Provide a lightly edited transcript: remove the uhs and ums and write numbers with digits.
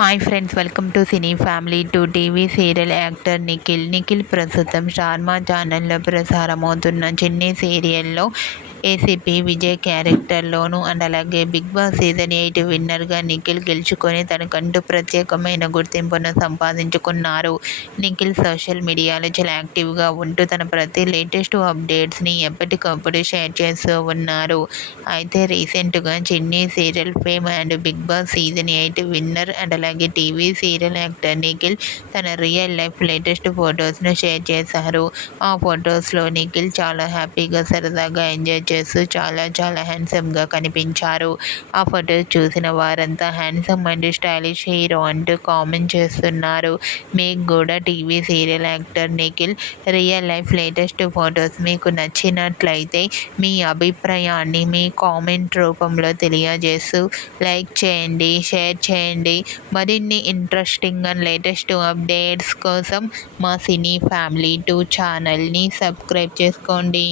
Hi friends, welcome to cine family. To TV serial actor Nikhil ప్రస్తుతం star మా ఛానల్లో ప్రసారమవుతున్న చిన్ని సీరియల్లో ఏసీపీ విజయ్ క్యారెక్టర్లోను అండ్ అలాగే బిగ్ బాస్ సీజన్ 8 విన్నర్గా నిఖిల్ గెలుచుకొని తనకంటూ ప్రత్యేకమైన గుర్తింపును సంపాదించుకున్నారు. నిఖిల్ సోషల్ మీడియాలో చాలా యాక్టివ్గా ఉంటూ తన ప్రతి లేటెస్ట్ అప్డేట్స్ని ఎప్పటికప్పుడు షేర్ చేస్తూ ఉన్నారు. అయితే రీసెంట్గా చిన్ని serial fame and Bigg Boss season 8 winner and అలాగే టీవీ సీరియల్ యాక్టర్ నిఖిల్ తన రియల్ లైఫ్ లేటెస్ట్ ఫొటోస్ను షేర్ చేశారు. ఆ ఫొటోస్లో నిఖిల్ చాలా హ్యాపీగా సరదాగా ఎంజాయ్ చేస్తూ చాలా హ్యాండ్సమ్గా కనిపించారు. ఆ ఫొటోస్ చూసిన వారంతా హ్యాండ్సమ్ అండ్ స్టైలిష్ హీరో అంటూ కామెంట్ చేస్తున్నారు. మీకు కూడా TV serial actor Nikhil real life latest photos మీకు నచ్చినట్లయితే మీ అభిప్రాయాన్ని మీ కామెంట్ రూపంలో తెలియజేస్తూ లైక్ చేయండి, షేర్ చేయండి. మరిన్ని ఇంట్రెస్టింగ్ అండ్ లేటెస్ట్ అప్డేట్స్ కోసం మా సినీ ఫ్యామిలీ 2 ఛానల్ని సబ్స్క్రైబ్ చేసుకోండి.